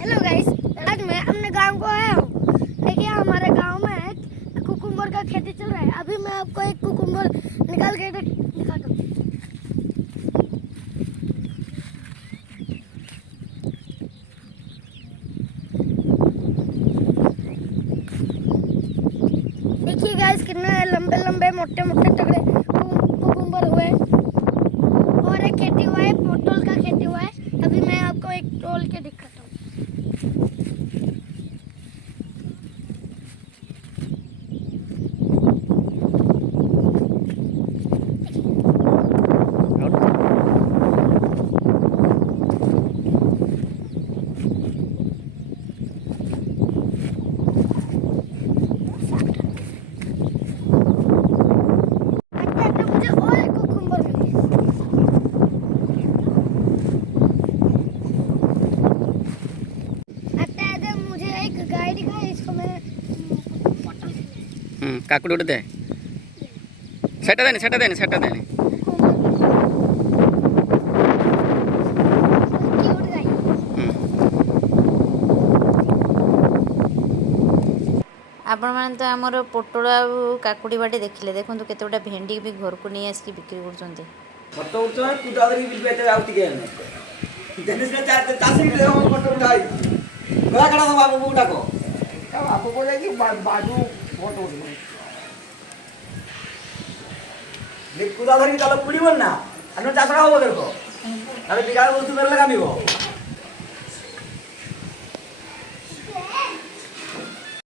Hello guys, आज मैं अपने गांव को आया हूँ। देखिए हमारे गांव में एक कुकुम्बर का खेती चल रहा है। अभी मैं आपको एक कुकुम्बर निकाल के दिखाता हूँ। देखिए गाइस, कितने लंबे लंबे मोटे मोटे तगड़े कुकुम्बर हुए और एक खेती हुआ है, पोटल का खेती हुआ है। अभी मैं आपको एक तोल के दिखाता हूँ। मुझे और एक कुकुम्बर मिली। मुझे एक गाय दिखाई, इसको मैं काकुड़ी उठे दे सेटा देने आपण मैंने तो आमर पोटल आ काकुड़ी बाटे देखिले देखो केते गुड़ा भेंडी भी घर को नहीं आसिक बिक्री कर फोटो उठो तू दादर की बिल पे आउट के देने से चासी ले हम फोटो उठाई गला कड़ा बाबू को डाको का बाबू को जाई बाजू फोटो उठो देखो दादर की ताला पुड़ी बन ना अन चासरा हो देखो अरे बिगाड़ वस्तु कर लगामिबो